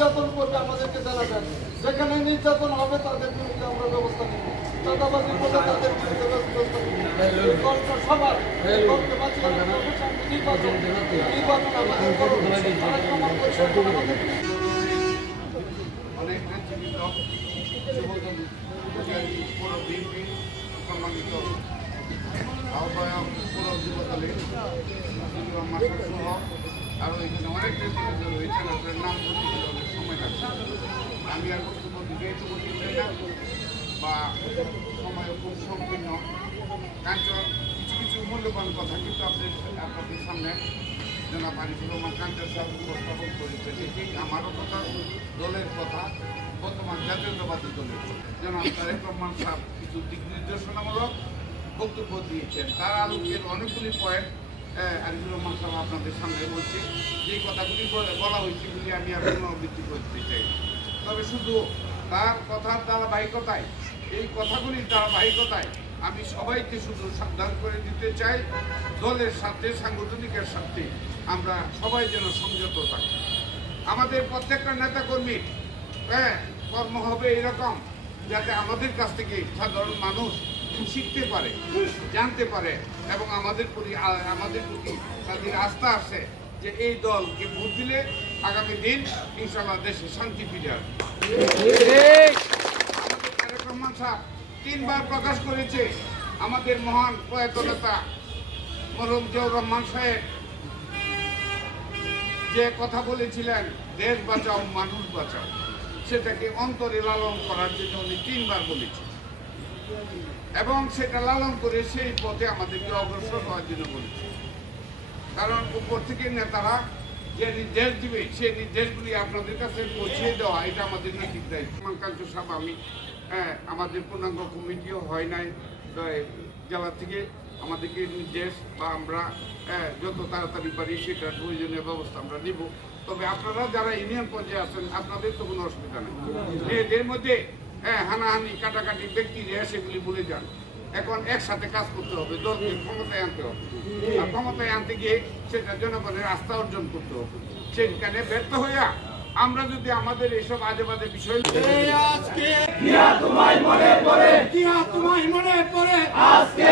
নির্যাতন করবে আমাদেরকে জানাবেন। যেখানে নির্যাতন হবে তাদের বিরুদ্ধে আমরা ব্যবস্থা নেব, চাঁদাবাজি করলে তাদের বিরুদ্ধে ব্যবস্থা নেব। সবার নির্বাচন আমাদের করুন। অনেক নেতৃবৃন্দ, সম্মানিত আহ্বায়ক পৌর যুবদলের সহ আরও এখানে অনেক নেতৃবৃন্দ রয়েছেন। আপনার নাম বলতে অনেক সময় লাগছে। আমি আর বক্তব্য দীর্ঘায়িত করতে চাই না, বা সময় খুব সংকীর্ণ। কাঞ্চন কিছু কিছু মূল্যবান কথা কিন্তু আপনাদের সামনে জনাব আরিফুর রহমান কাঞ্চন সাহেব উপস্থাপন করেছেন। এটি আমারও কথা, দলের কথা, বর্তমান জাতীয়তাবাদী দলের জনাব তারেক রহমান সাহেব কিছু দিক নির্দেশনামূলক বক্তব্য দিয়েছেন। তার আলোকের অনেকগুলি পয়েন্ট আরিফুর রহমান সাহেব আপনাদের সামনে বলছি। যে কথাগুলি বলা হয়েছে বলে আমি আর পুনরাবৃত্তি করতে চাই। তবে শুধু তার কথার ধারাবাহিকতায়, এই কথাগুলির ধারাবাহিকতায় আমি সবাইকে শুধু সাবধান করে দিতে চাই, দলের সাথে, সাংগঠনিকের সাথে আমরা সবাই যেন সংযত থাকি। আমাদের প্রত্যেকটা নেতাকর্মী কর্ম হবে এরকম, যাতে আমাদের কাছ থেকে সাধারণ মানুষ শিখতে পারে, জানতে পারে, এবং আমাদের প্রতি তাদের আস্থা আছে যে এই দলকে ভোট দিলে আগামী দিন ইনশাআল্লাহ দেশে শান্তি ফিরে আসবে। তারেক রহমান সাহেব 3 বার প্রকাশ করেছে আমাদের মহান প্রয়াত নেতা মরহুম জিয়াউর রহমান সাহেব যে কথা বলেছিলেন, দেশ বাঁচাও মানুষ বাঁচাও, সেটাকে অন্তরে লালন করার জন্য উনি 3 বার বলেছেন, এবং সেটা লালন করে সেই পথে আমাদেরকে অগ্রসর হওয়ার জন্য বলেছে। কারণ উপর থেকে নেতারা যে নির্দেশ দিবে, সেই নির্দেশগুলি আপনাদের কাছে পৌঁছিয়ে দেওয়া এটা আমাদের নৈতিক দায়িত্ব। কাঞ্চন সাহেব, আমি আমাদের পূর্ণাঙ্গ কমিটিও হয় নাই, জেলা থেকে আমাদেরকে নির্দেশ বা আমরা যত তাড়াতাড়ি পারি সেটার প্রয়োজনীয় ব্যবস্থা আমরা নিব। তবে আপনারা যারা ইউনিয়ন পর্যায়ে আছেন, আপনাদের তো কোনো অসুবিধা নেই। এদের মধ্যে হানাহানি, কাটাকাটি, ব্যক্তিরা সেগুলি ভুলে যান। এখন একসাথে কাজ করতে হবে, দলকে ক্ষমতায় আনতে হবে। আর ক্ষমতায় আনতে গিয়ে সেটা জনগণের আস্থা অর্জন করতে হবে। সেখানে ব্যর্থ হইয়া আমরা যদি আমাদের এইসব আজে বাজে বিষয় আজকে